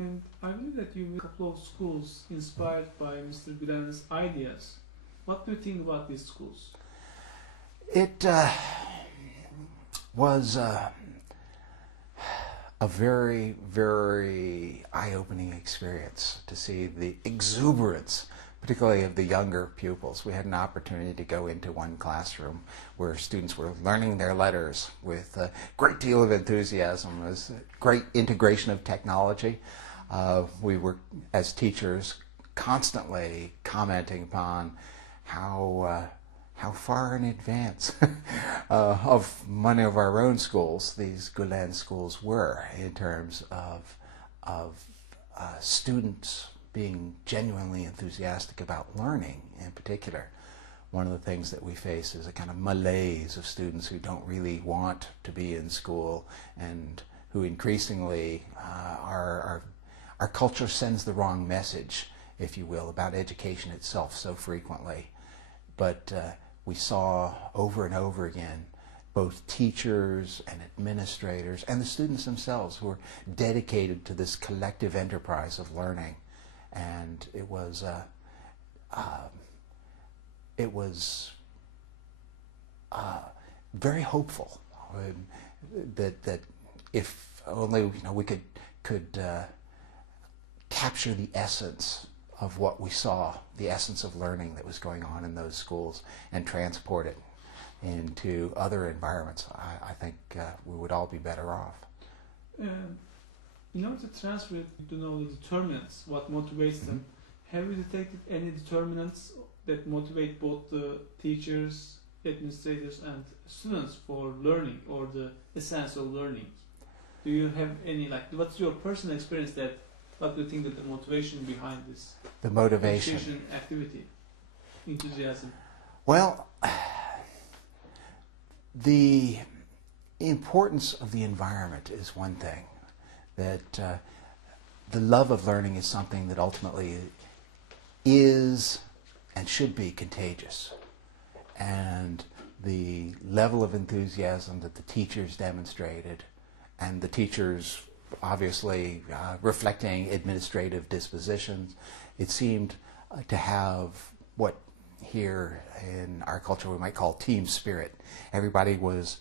And I believe that you a couple of schools inspired by Mr. Gulen's ideas. What do you think about these schools? It was a very, very eye-opening experience to see the exuberance, particularly of the younger pupils. We had an opportunity to go into one classroom where students were learning their letters with a great deal of enthusiasm. It was a great integration of technology. We were, as teachers, constantly commenting upon how far in advance of many of our own schools these Gulen schools were in terms of students being genuinely enthusiastic about learning in particular. One of the things that we face is a kind of malaise of students who don't really want to be in school and who increasingly our culture sends the wrong message, if you will, about education itself so frequently. But we saw over and over again both teachers and administrators and the students themselves who were dedicated to this collective enterprise of learning. And it was very hopeful that if only we could capture the essence of what we saw, the essence of learning that was going on in those schools, and transport it into other environments, I think we would all be better off. In order to transfer it, to know the determinants, what motivates them, have you detected any determinants that motivate both the teachers, administrators, and students for learning, or the essence of learning? Do you have any, what's your personal experience what do you think that the motivation behind this? The motivation. Education activity, enthusiasm. Well, the importance of the environment is one thing. That the love of learning is something that ultimately is and should be contagious. And the level of enthusiasm that the teachers demonstrated, and the teachers obviously reflecting administrative dispositions, it seemed to have what here in our culture we might call team spirit. Everybody was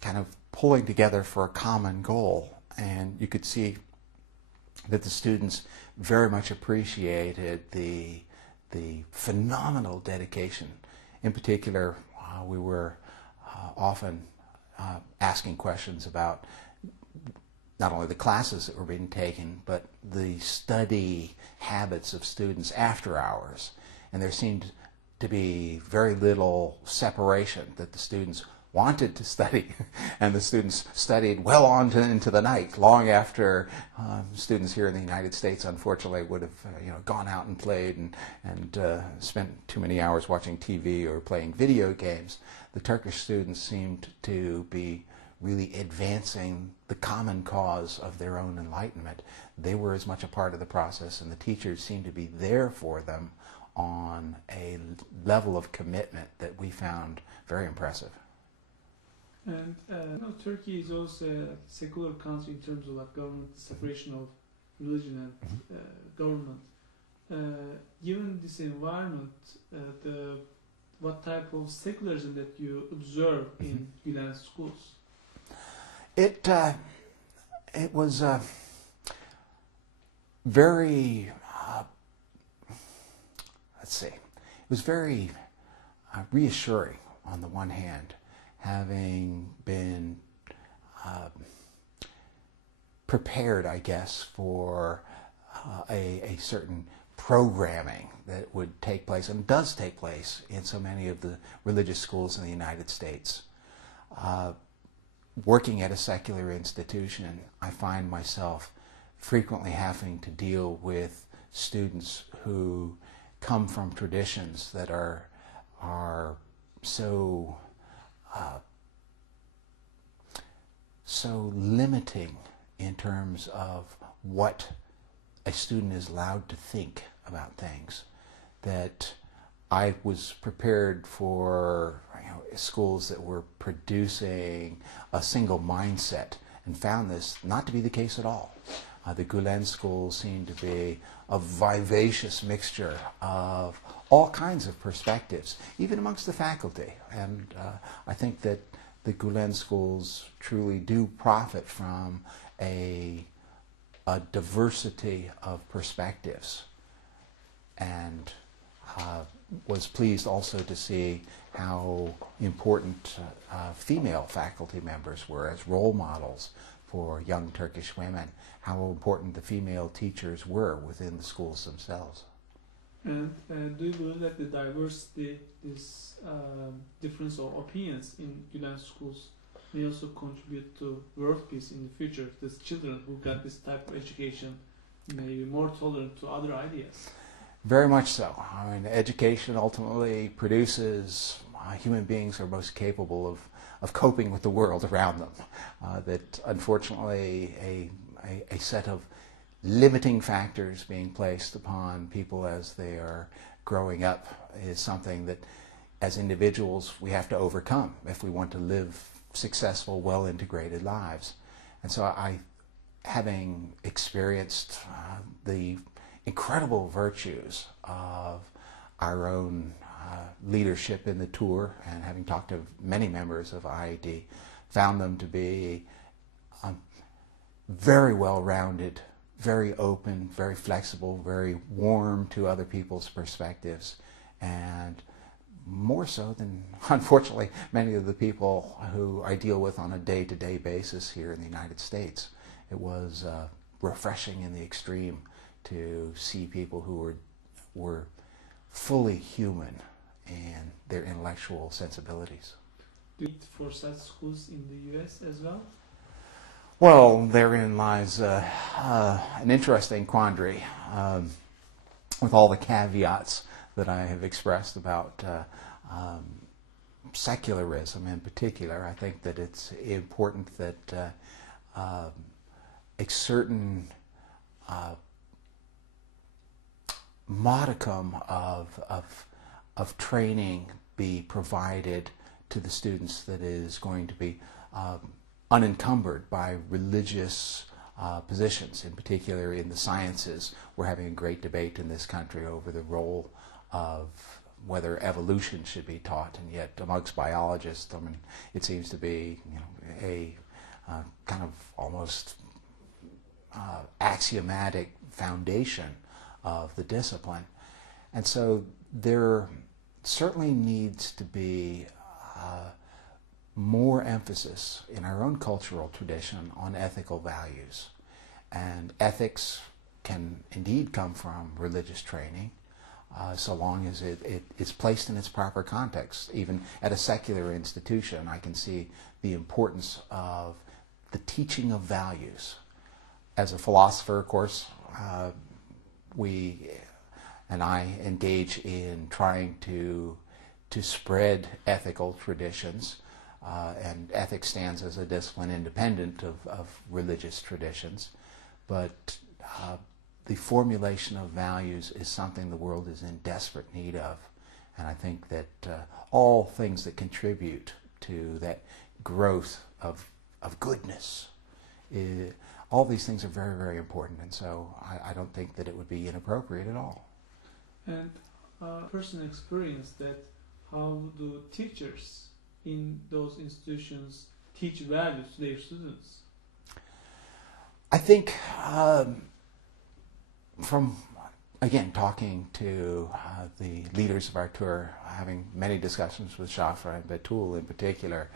kind of pulling together for a common goal, and you could see that the students very much appreciated the phenomenal dedication. In particular, we were often asking questions about not only the classes that were being taken, but the study habits of students after hours. And there seemed to be very little separation, that the students wanted to study, and the students studied well on into the night, long after students here in the United States, unfortunately, would have gone out and played and spent too many hours watching TV or playing video games. The Turkish students seemed to be really advancing the common cause of their own enlightenment. They were as much a part of the process, and the teachers seemed to be there for them on a level of commitment that we found very impressive. And Turkey is also a secular country in terms of government separation of religion and government. Given this environment, what type of secularism that you observe in Gulen schools? It was very, it was very reassuring on the one hand, having been prepared, I guess, for a certain programming that would take place, and does take place, in so many of the religious schools in the United States. Working at a secular institution, I find myself frequently having to deal with students who come from traditions that are so limiting in terms of what a student is allowed to think about things, that I was prepared for schools that were producing a single mindset, and found this not to be the case at all. The Gulen schools seem to be a vivacious mixture of all kinds of perspectives, even amongst the faculty. And I think that the Gulen schools truly do profit from a diversity of perspectives, and was pleased also to see how important female faculty members were as role models for young Turkish women, how important the female teachers were within the schools themselves. And do you believe that the diversity, this difference of opinions in Gulen schools may also contribute to world peace in the future? These children who got this type of education may be more tolerant to other ideas. Very much so. I mean, education ultimately produces human beings who are most capable of coping with the world around them. That unfortunately a set of limiting factors being placed upon people as they are growing up is something that as individuals we have to overcome if we want to live successful, well-integrated lives. And so having experienced the incredible virtues of our own leadership in the tour, and having talked to many members of IAD, found them to be very well-rounded, very open, very flexible, very warm to other people's perspectives, and more so than, unfortunately, many of the people who I deal with on a day-to-day basis here in the United States. It was refreshing in the extreme to see people who were fully human in their intellectual sensibilities. Do you for such schools in the U.S. as well? Well, therein lies an interesting quandary, with all the caveats that I have expressed about secularism in particular. I think that it's important that a certain modicum of training be provided to the students that is going to be unencumbered by religious positions. In particular, in the sciences, we're having a great debate in this country over the role of whether evolution should be taught, and yet amongst biologists, I mean, it seems to be a kind of almost axiomatic foundation of the discipline. And so there certainly needs to be more emphasis in our own cultural tradition on ethical values. And ethics can indeed come from religious training, so long as it is placed in its proper context. Even at a secular institution, I can see the importance of the teaching of values. As a philosopher, of course, we and I engage in trying to spread ethical traditions, and ethics stands as a discipline independent of religious traditions. But the formulation of values is something the world is in desperate need of. And I think that all things that contribute to that growth of goodness, all these things are very, very important. And so I don't think that it would be inappropriate at all. And personal experience that how do teachers in those institutions teach values to their students? I think from, again, talking to the leaders of our tour, having many discussions with Shafra and Betul in particular,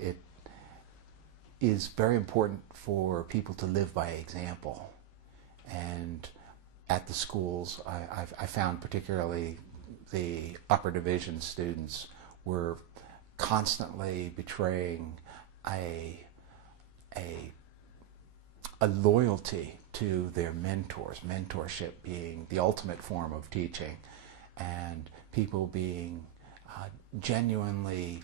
it is very important for people to live by example. And at the schools, I found particularly the upper division students were constantly betraying a loyalty to their mentors, mentorship being the ultimate form of teaching, and people being genuinely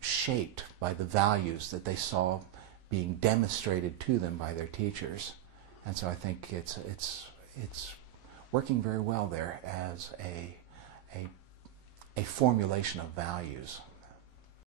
shaped by the values that they saw being demonstrated to them by their teachers. And so I think it's working very well there as a formulation of values.